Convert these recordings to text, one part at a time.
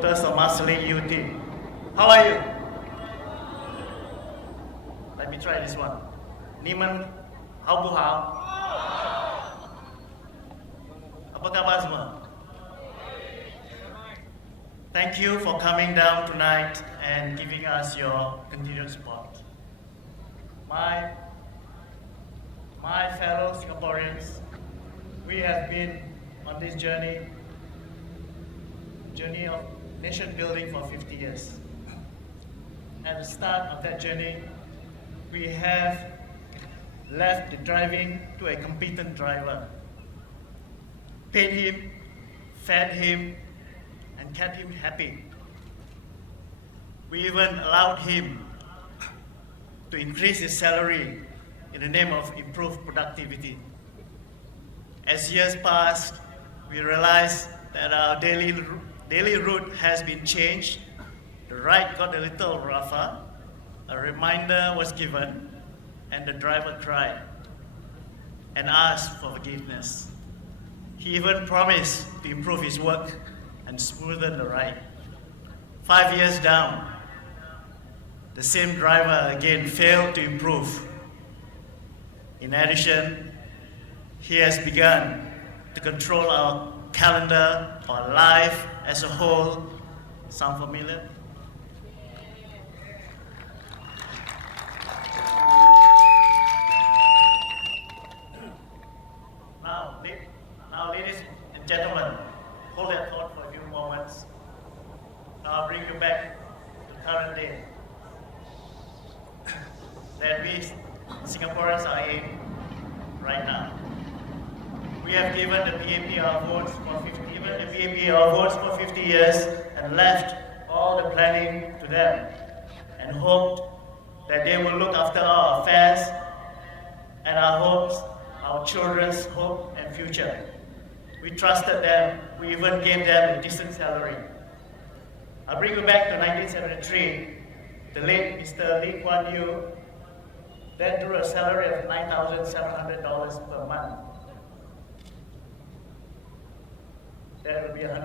supporters of Marsiling UT. How are you? Let me try this one. Niman, hao bu hao? Apa kabar semua? Thank you for coming down tonight and giving us your continued support. My fellow Singaporeans, we have been on this journey of nation building for 50 years. At the start of that journey, we have left the driving to a competent driver, paid him, fed him, and kept him happy. We even allowed him to increase his salary in the name of improved productivity. As years passed, we realized that our daily route has been changed. The ride got a little rougher, a reminder was given, and the driver cried and asked for forgiveness. He even promised to improve his work and smoothen the ride. 5 years down, the same driver again failed to improve. In addition, he has begun to control our calendar, our life as a whole. Sound familiar? Now, ladies and gentlemen, hold that thought for a few moments. Now I'll bring you back to the current day that we Singaporeans are in right now. We have given the PAP our votes for 50 years and left all the planning to them and hoped that they will look after our affairs and our hopes, our children's hope and future. We trusted them, we even gave them a decent salary. I'll bring you back to 1973. The late Mr. Lee Kuan Yew then drew a salary of $9,700 per month. That will be about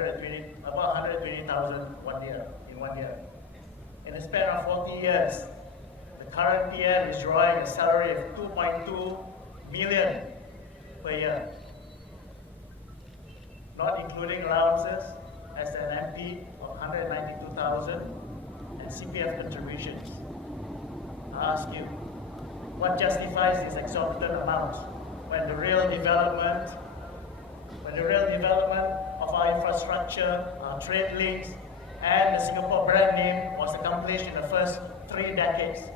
120,000 in 1 year. In a span of 40 years, the current PM is drawing a salary of 2.2 million per year, not including allowances as an MP of 192,000 and CPF contributions. I ask you, what justifies this exorbitant amount when the real development of our infrastructure, our trade links, and the Singapore brand name was accomplished in the first 3 decades?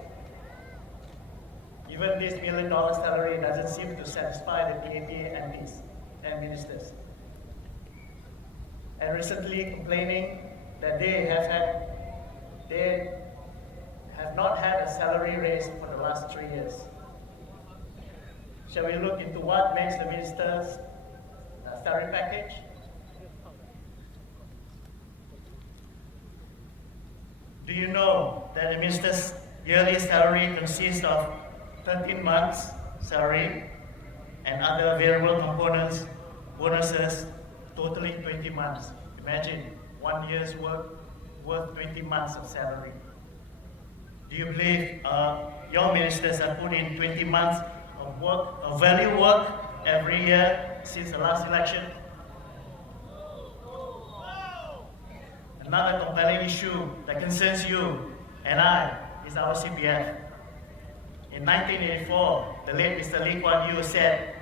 Even this $1 million salary doesn't seem to satisfy the PAP MPs and ministers. And recently complaining that they have not had a salary raise for the last 3 years. Shall we look into what makes the minister's salary package? Do you know that the minister's yearly salary consists of 13 months salary and other variable components, bonuses, totaling 20 months. Imagine 1 year's work worth 20 months of salary. Do you believe your ministers have put in 20 months of work, of value work every year since the last election? Another compelling issue that concerns you and I is our CPF. In 1984, the late Mr. Lee Kuan Yew said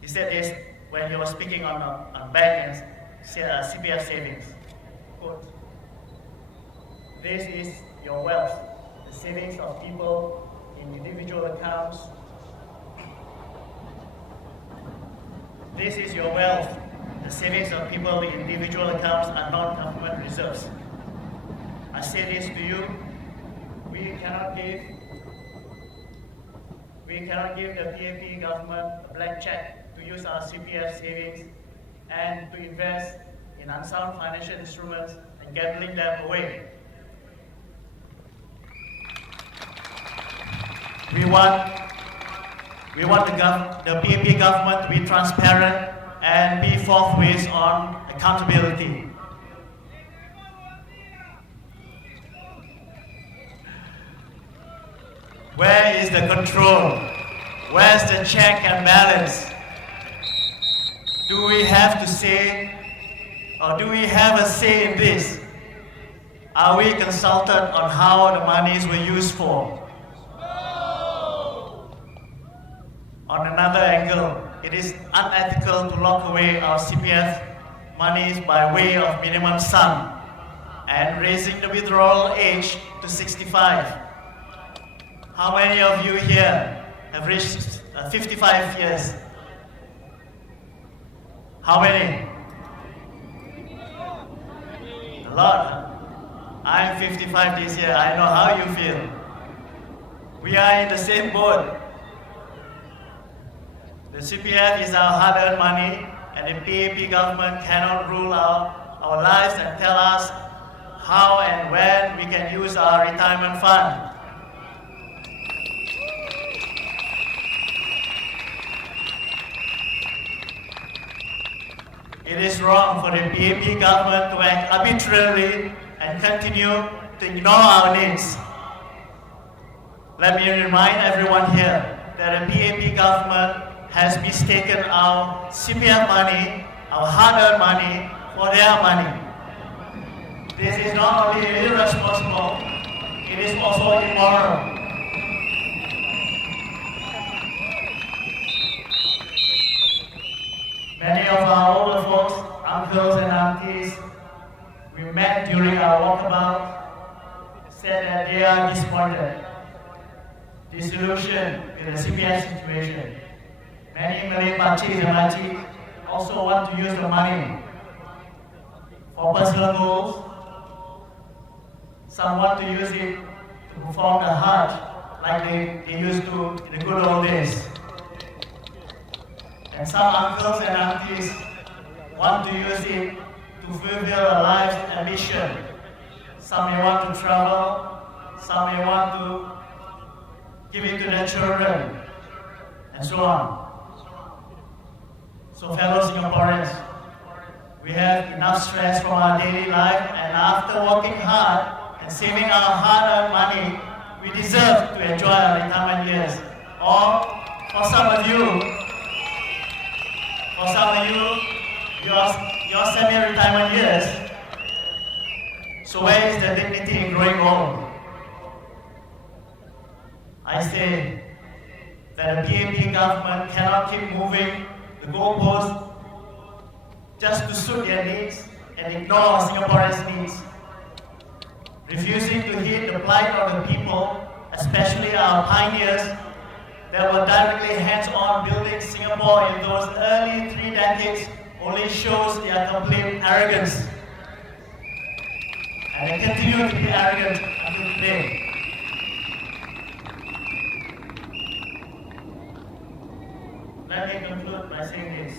this when he was speaking on bank and CPF savings. Quote, "This is your wealth, the savings of people in individual accounts. This is your wealth, the savings of people in individual accounts are not government reserves. I say this to you, we cannot give the PAP government a blank check to use our CPF savings and to invest in unsound financial instruments and gambling them away. We want the PAP government to be transparent and be forthwith on accountability. Where is the control? Where's the check and balance? Do we have to say, or do we have a say in this? Are we consulted on how the monies were used for? On another angle, it is unethical to lock away our CPF monies by way of minimum sum and raising the withdrawal age to 65. How many of you here have reached 55 years? How many? A lot. I'm 55 this year. I know how you feel. We are in the same boat. The CPF is our hard-earned money, and the PAP government cannot rule out our lives and tell us how and when we can use our retirement fund. It is wrong for the PAP government to act arbitrarily and continue to ignore our needs. Let me remind everyone here that the PAP government has mistaken our CPF money, our hard-earned money, for their money. This is not only irresponsible, it is also immoral. Many of our older folks, uncles and aunties, we met during our walkabout, said that they are disappointed, disillusioned with the CPF situation. Many Malay pakcik and makcik also want to use the money for personal goals. Some want to use it to perform the Hajj like they used to in the good old days. And some uncles and aunties want to use it to fulfill a life's ambition. Some may want to travel, some may want to give it to their children, and so on. So fellow Singaporeans, we have enough stress from our daily life, and after working hard and saving our hard-earned money, we deserve to enjoy our retirement years. Or for some of you, your semi-retirement years. So where is the dignity in growing old? I say that the PAP government cannot keep moving the goalposts just to suit their needs and ignore Singaporeans' needs. Refusing to heed the plight of the people, especially our pioneers that were directly hands-on building Singapore in those early 3 decades, only shows their complete arrogance. And they continue to be arrogant until today. Let me conclude by saying this.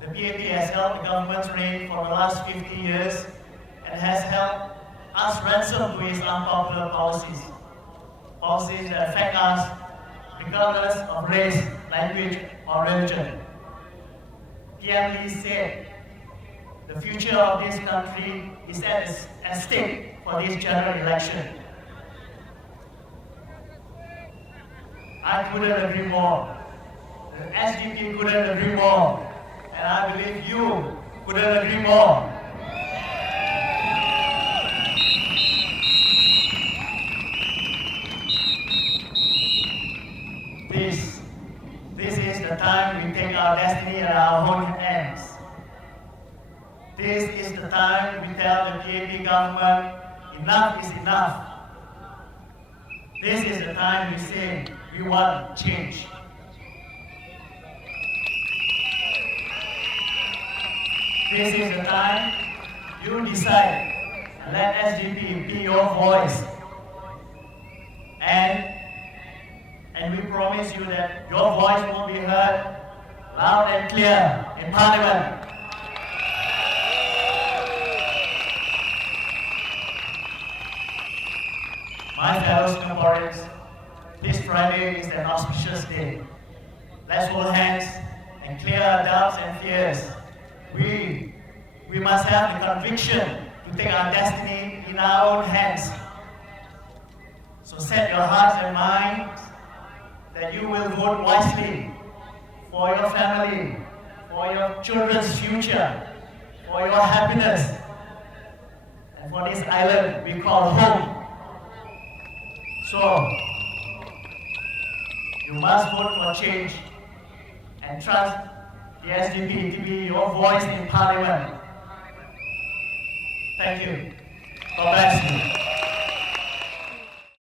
The PAP has held the government's reign for the last 50 years and has held us ransom to its unpopular policies. Policies that affect us regardless of race, language, or religion. PM Lee said, the future of this country is at stake for this general election. I couldn't agree more. The SDP couldn't agree more. And I believe you couldn't agree more. This is the time we take our destiny in our own hands. This is the time we tell the PAP government, enough is enough. This is the time we say we want change. This is the time you decide and let SDP be your voice. And we promise you that your voice will be heard loud and clear in Parliament. My fellow Singaporeans, this Friday is an auspicious day. Let's hold hands and clear our doubts and fears. We must have the conviction to take our destiny in our own hands. So set your hearts and minds that you will vote wisely for your family, for your children's future, for your happiness, and for this island we call home. So, you must vote for change and trust the SDP to be your voice in Parliament. Thank you. God bless you.